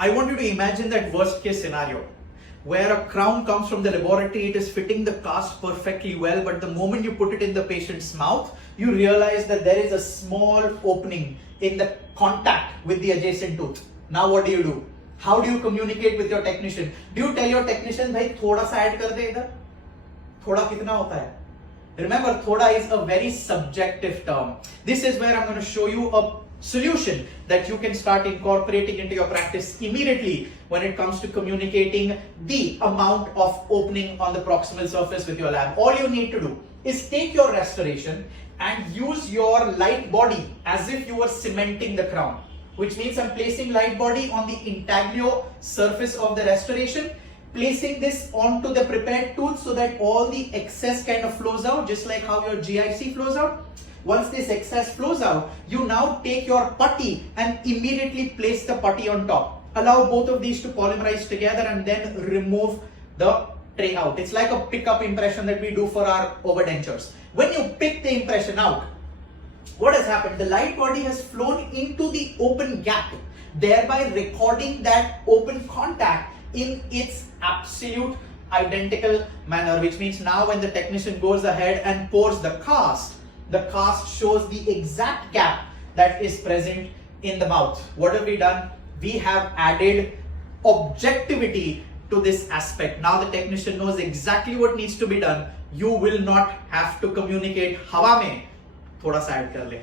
I want you to imagine that worst case scenario where a crown comes from the laboratory, it is fitting the cast perfectly well, but the moment you put it in the patient's mouth, you realize that there is a small opening in the contact with the adjacent tooth. Now what do? How do you communicate with your technician? Do you tell your technician, bhai thoda sa add kar de idhar? Thoda kitna hota hai? Remember, thoda is a very subjective term. This is where I'm going to show you a solution that you can start incorporating into your practice immediately when it comes to communicating the amount of opening on the proximal surface with your lab. All you need to do is take your restoration and use your light body as if you were cementing the crown, which means I'm placing light body on the intaglio surface of the restoration, placing this onto the prepared tooth so that all the excess kind of flows out, just like how your GIC flows out. Once this excess flows out, you now take your putty and immediately place the putty on top. Allow both of these to polymerize together and then remove the tray out. It's like a pickup impression that we do for our overdentures. When you pick the impression out, what has happened? The light body has flown into the open gap, thereby recording that open contact in its absolute identical manner, which means now when the technician goes ahead and pours the cast shows the exact gap that is present in the mouth. What have we done? We have added objectivity to this aspect. Now the technician knows exactly what needs to be done. You will not have to communicate hawa mein thoda sa add kar le.